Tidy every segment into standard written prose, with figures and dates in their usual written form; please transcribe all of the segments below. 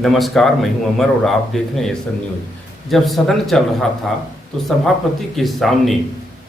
नमस्कार, मैं हूं अमर और आप देख रहे हैं एसन न्यूज। जब सदन चल रहा था तो सभापति के सामने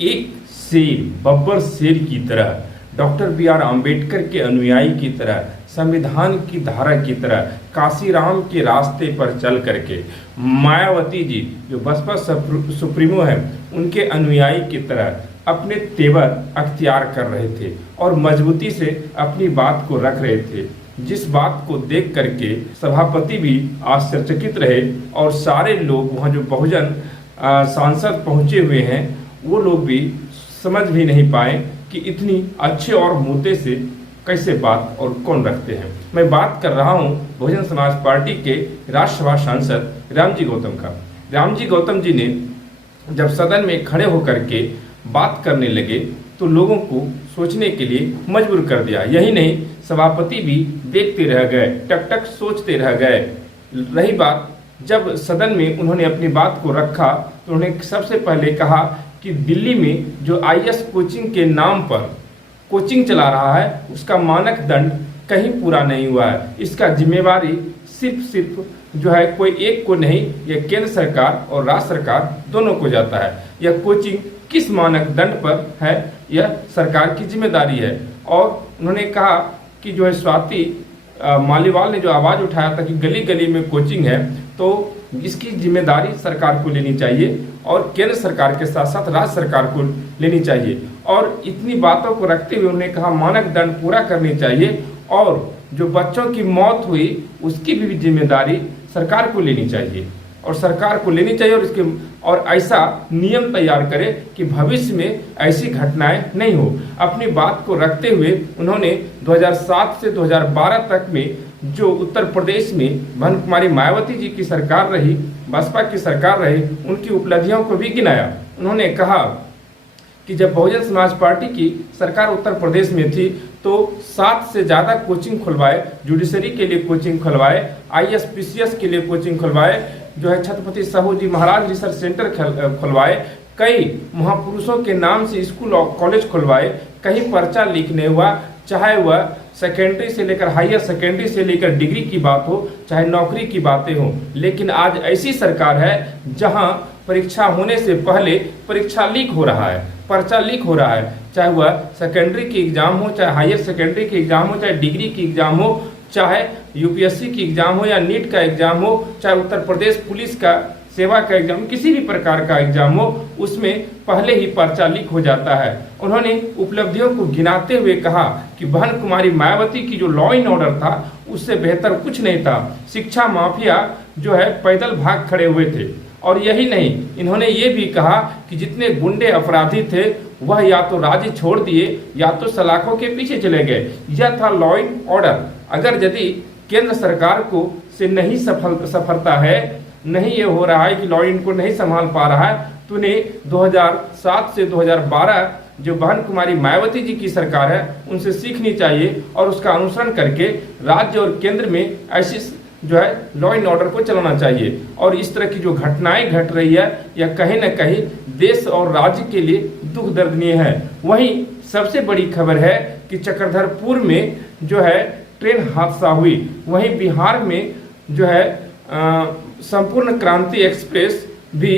एक शेर, बब्बर शेर की तरह, डॉक्टर बी.आर. आम्बेडकर के अनुयायी की तरह, संविधान की धारा की तरह, काशीराम के रास्ते पर चल करके मायावती जी जो बसपा सुप्रीमो है उनके अनुयायी की तरह अपने तेवर अख्तियार कर रहे थे और मजबूती से अपनी बात को रख रहे थे, जिस बात को देख करके सभापति भी आश्चर्यचकित रहे और सारे लोग वहाँ जो बहुजन सांसद पहुँचे हुए हैं वो लोग भी समझ भी नहीं पाए कि इतनी अच्छे और मुद्दे से कैसे बात और कौन रखते हैं। मैं बात कर रहा हूं बहुजन समाज पार्टी के राज्यसभा सांसद रामजी गौतम का। रामजी गौतम जी ने जब सदन में खड़े होकर के बात करने लगे तो लोगों को सोचने के लिए मजबूर कर दिया। यही नहीं, सभापति भी देखते रह गए, टक टक सोचते रह गए। रही बात, जब सदन में उन्होंने अपनी बात को रखा तो उन्होंने सबसे पहले कहा कि दिल्ली में जो आईएएस कोचिंग के नाम पर कोचिंग चला रहा है उसका मानक दंड कहीं पूरा नहीं हुआ है। इसका जिम्मेवारी सिर्फ जो है कोई एक को नहीं, यह केंद्र सरकार और राज्य सरकार दोनों को जाता है। यह कोचिंग किस मानक दंड पर है, यह सरकार की जिम्मेदारी है। और उन्होंने कहा कि जो है स्वाति मालीवाल ने जो आवाज़ उठाया था कि गली गली में कोचिंग है, तो इसकी जिम्मेदारी सरकार को लेनी चाहिए और केंद्र सरकार के साथ साथ राज्य सरकार को लेनी चाहिए। और इतनी बातों को रखते हुए उन्होंने कहा मानक दंड पूरा करनी चाहिए और जो बच्चों की मौत हुई उसकी भी जिम्मेदारी सरकार को लेनी चाहिए और सरकार को लेनी चाहिए और ऐसा नियम तैयार करे कि भविष्य में ऐसी घटनाएं नहीं हो। अपनी बात को रखते हुए उन्होंने 2007 से 2012 तक में जो उत्तर प्रदेश में बहन कुमारी मायावती जी की सरकार रही, बसपा की सरकार रही, उनकी उपलब्धियों को भी गिनाया। उन्होंने कहा कि जब बहुजन समाज पार्टी की सरकार उत्तर प्रदेश में थी तो 7 से ज़्यादा कोचिंग खुलवाए, जुडिशरी के लिए कोचिंग खुलवाए, आईएएस पीसीएस के लिए कोचिंग खुलवाए, जो है छत्रपति साहू जी महाराज रिसर्च सेंटर खुलवाए, कई महापुरुषों के नाम से स्कूल और कॉलेज खुलवाए, कहीं पर्चा लिखने हुआ, चाहे वह सेकेंडरी से लेकर हायर सेकेंडरी से लेकर डिग्री की बात हो, चाहे नौकरी की बातें हो। लेकिन आज ऐसी सरकार है जहां परीक्षा होने से पहले परीक्षा लीक हो रहा है, पर्चा लीक हो रहा है, चाहे वह सेकेंडरी की एग्जाम हो, चाहे हायर सेकेंडरी की एग्जाम हो, चाहे डिग्री की एग्जाम हो, चाहे यूपीएससी की एग्जाम हो या नीट का एग्जाम हो, चाहे उत्तर प्रदेश पुलिस का सेवा का एग्जाम, किसी भी प्रकार का एग्जाम हो, उसमें पहले ही पर्चा लीक हो जाता है। उन्होंने उपलब्धियों को गिनाते हुए कहा कि बहन कुमारी मायावती की जो लॉ एंड ऑर्डर था उससे बेहतर कुछ नहीं था। शिक्षा माफिया जो है पैदल भाग खड़े हुए थे। और यही नहीं, इन्होंने ये भी कहा कि जितने गुंडे अपराधी थे वह या तो राज्य छोड़ दिए या तो सलाखों के पीछे चले गए। यह था लॉ एंड ऑर्डर। अगर यदि केंद्र सरकार को से नहीं सफलता है, नहीं ये हो रहा है कि लॉ एंड को नहीं संभाल पा रहा है, तो उन्हें 2007 से 2012 जो बहन कुमारी मायावती जी की सरकार है उनसे सीखनी चाहिए और उसका अनुसरण करके राज्य और केंद्र में ऐसी जो है लॉ एंड ऑर्डर को चलाना चाहिए। और इस तरह की जो घटनाएं घट रही है यह कहीं न कहीं देश और राज्य के लिए दुख दर्दनीय है। वहीं सबसे बड़ी खबर है कि चक्रधरपुर में जो है ट्रेन हादसा हुई। वहीं बिहार में जो है संपूर्ण क्रांति एक्सप्रेस भी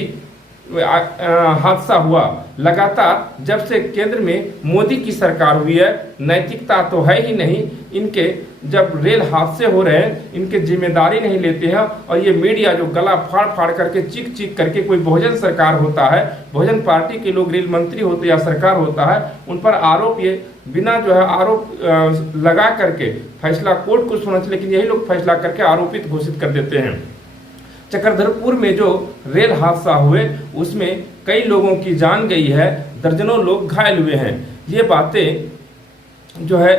हादसा हुआ। लगातार जब से केंद्र में मोदी की सरकार हुई है, नैतिकता तो है ही नहीं इनके। जब रेल हादसे हो रहे हैं इनके जिम्मेदारी नहीं लेते हैं और ये मीडिया जो गला फाड़ फाड़ करके चीख चीख करके, कोई बहुजन सरकार होता है, बहुजन पार्टी के लोग रेल मंत्री होते या सरकार होता है, उन पर आरोप ये बिना जो है आरोप लगा करके फैसला कोर्ट को सुना चाहिए, लेकिन यही लोग फैसला करके आरोपित घोषित कर देते हैं। चक्रधरपुर में जो रेल हादसा हुए उसमें कई लोगों की जान गई है, दर्जनों लोग घायल हुए हैं। ये बातें जो है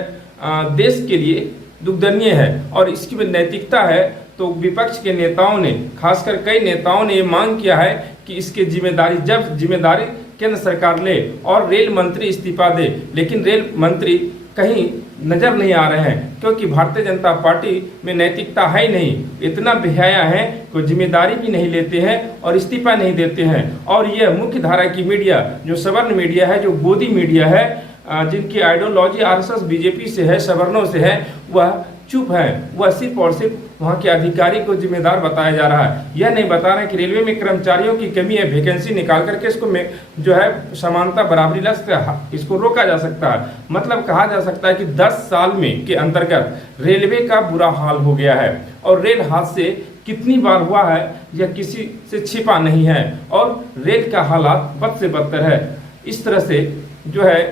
देश के लिए दुखदनीय है और इसकी में नैतिकता है तो विपक्ष के नेताओं ने, खासकर कई नेताओं ने ये मांग किया है कि इसकी जिम्मेदारी केंद्र सरकार ले और रेल मंत्री इस्तीफा दे। लेकिन रेल मंत्री कहीं नजर नहीं आ रहे हैं क्योंकि भारतीय जनता पार्टी में नैतिकता है ही नहीं। इतना बेहया है कि जिम्मेदारी भी नहीं लेते हैं और इस्तीफा नहीं देते हैं। और यह मुख्य धारा की मीडिया जो सवर्ण मीडिया है, जो गोदी मीडिया है, जिनकी आइडियोलॉजी आरएसएस बीजेपी से है, सवर्णों से है, वह चुप है। वह सिर्फ और सिर्फ वहां के अधिकारी को जिम्मेदार बताया जा रहा है। यह नहीं बता रहे कि रेलवे में कर्मचारियों की कमी है, वैकेंसी निकाल करके इसको जो है समानता बराबरी लक्ष्य इसको रोका जा सकता है। मतलब कहा जा सकता है कि 10 साल में के अंतर्गत रेलवे का बुरा हाल हो गया है और रेल हादसे कितनी बार हुआ है यह किसी से छिपा नहीं है और रेल का हालात बद से बदतर है। इस तरह से जो है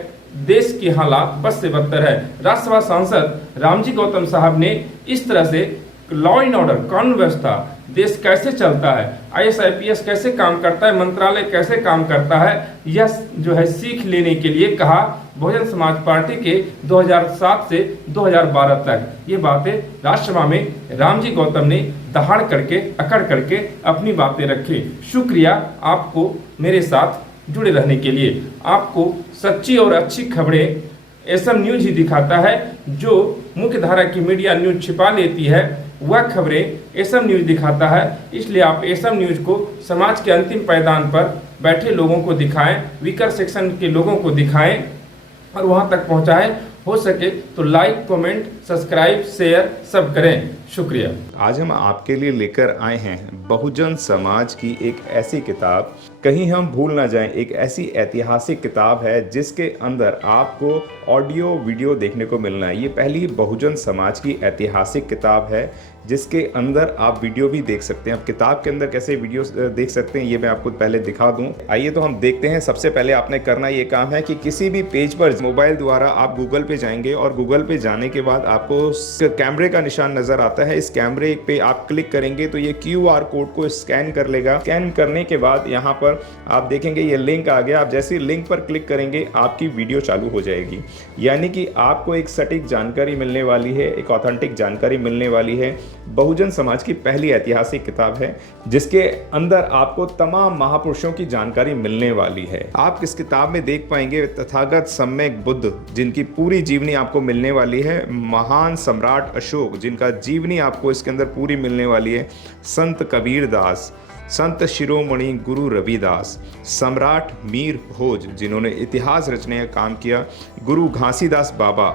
देश की हालात बद से बदतर है। राज्यसभा सांसद रामजी गौतम साहब ने इस तरह से लॉ एंड ऑर्डर, कानून व्यवस्था, देश कैसे चलता है, IAS IPS कैसे काम करता है, मंत्रालय कैसे काम करता है, यह जो है सीख लेने के लिए कहा। बहुजन समाज पार्टी के 2007 से 2012 तक ये बातें राज्यसभा में रामजी गौतम ने दहाड़ करके, अकड़ करके अपनी बातें रखी। शुक्रिया आपको मेरे साथ जुड़े रहने के लिए। आपको सच्ची और अच्छी खबरें SM न्यूज ही दिखाता है। जो मुख्य धारा की मीडिया न्यूज छिपा लेती है वह खबरें SM न्यूज दिखाता है। इसलिए आप SM न्यूज को समाज के अंतिम पायदान पर बैठे लोगों को दिखाएं, वीकर सेक्शन के लोगों को दिखाएं और वहां तक पहुंचाएं। हो सके तो लाइक, कमेंट, सब्सक्राइब, शेयर सब करें। शुक्रिया। आज हम आपके लिए लेकर आए हैं बहुजन समाज की एक ऐसी किताब, कहीं हम भूल ना जाएं, एक ऐसी ऐतिहासिक किताब है जिसके अंदर आपको ऑडियो वीडियो देखने को मिलना है। ये पहली बहुजन समाज की ऐतिहासिक किताब है जिसके अंदर आप वीडियो भी देख सकते हैं। अब किताब के अंदर कैसे वीडियो देख सकते हैं ये मैं आपको पहले दिखा दूं। आइए तो हम देखते हैं। सबसे पहले आपने करना ये काम है कि किसी भी पेज पर मोबाइल द्वारा आप गूगल पे जाएंगे और गूगल पे जाने के बाद आपको कैमरे का निशान नजर आता है। इस कैमरे पे आप क्लिक करेंगे तो ये QR कोड को स्कैन कर लेगा। स्कैन करने के बाद यहाँ पर आप देखेंगे ये लिंक आ गया। आप जैसे लिंक पर क्लिक करेंगे आपकी वीडियो चालू हो जाएगी। यानी कि आपको एक सटीक जानकारी मिलने वाली है, एक ऑथेंटिक जानकारी मिलने वाली है। बहुजन समाज की पहली ऐतिहासिक किताब है जिसके अंदर आपको तमाम महापुरुषों की जानकारी मिलने वाली है। आप इस किताब में देख पाएंगे तथागत सम्यक बुद्ध जिनकी पूरी जीवनी आपको मिलने वाली है, महान सम्राट अशोक जिनका जीवनी आपको इसके अंदर पूरी मिलने वाली है, संत कबीर दास, संत शिरोमणि गुरु रविदास, सम्राट मीर भोज जिन्होंने इतिहास रचने का काम किया, गुरु घासीदास बाबा,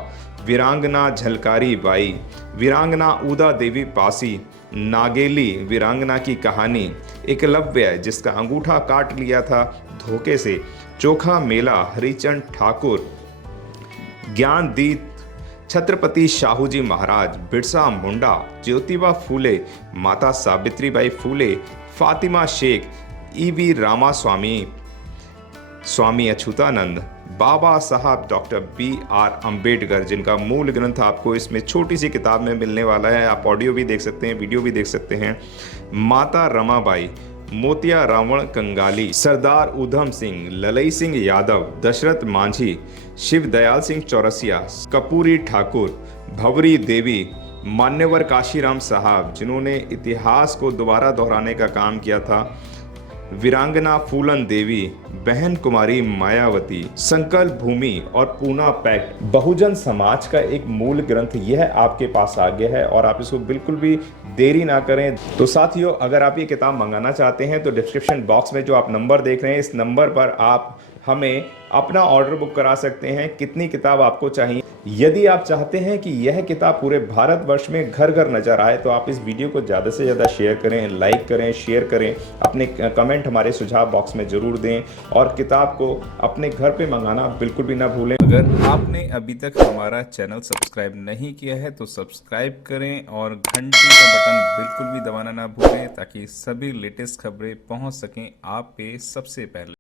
वीरांगना झलकारी बाई, वीरांगना उदा देवी पासी, नागेली वीरांगना की कहानी, एकलव्य जिसका अंगूठा काट लिया था धोखे से, चोखा मेला हरिचंद ठाकुर, ज्ञानदीप छत्रपति शाहूजी महाराज, बिरसा मुंडा, ज्योतिबा फूले, माता सावित्रीबाई फूले, फातिमा शेख, EV रामास्वामी, स्वामी अच्युतानंद, बाबा साहब डॉक्टर BR अम्बेडकर जिनका मूल ग्रंथ आपको इसमें छोटी सी किताब में मिलने वाला है। आप ऑडियो भी देख सकते हैं, वीडियो भी देख सकते हैं। माता रमाबाई, मोतिया रावण कंगाली, सरदार उधम सिंह, ललई सिंह यादव, दशरथ मांझी, शिव दयाल सिंह चौरसिया, कपूरी ठाकुर, भवरी देवी, मान्यवर काशीराम साहब जिन्होंने इतिहास को दोबारा दोहराने का काम किया था, वीरांगना फूलन देवी, बहन कुमारी मायावती, संकल्प भूमि और पूना पैक्ट। बहुजन समाज का एक मूल ग्रंथ यह आपके पास आ गया है और आप इसको बिल्कुल भी देरी ना करें। तो साथियों, अगर आप ये किताब मंगाना चाहते हैं तो डिस्क्रिप्शन बॉक्स में जो आप नंबर देख रहे हैं इस नंबर पर आप हमें अपना ऑर्डर बुक करा सकते हैं। कितनी किताब आपको चाहिए? यदि आप चाहते हैं कि यह किताब पूरे भारतवर्ष में घर घर नजर आए तो आप इस वीडियो को ज़्यादा से ज़्यादा शेयर करें, लाइक करें, शेयर करें, अपने कमेंट हमारे सुझाव बॉक्स में ज़रूर दें और किताब को अपने घर पे मंगाना बिल्कुल भी ना भूलें। अगर आपने अभी तक हमारा चैनल सब्सक्राइब नहीं किया है तो सब्सक्राइब करें और घंटी का बटन बिल्कुल भी दबाना ना भूलें ताकि सभी लेटेस्ट खबरें पहुंच सकें आप पे सबसे पहले।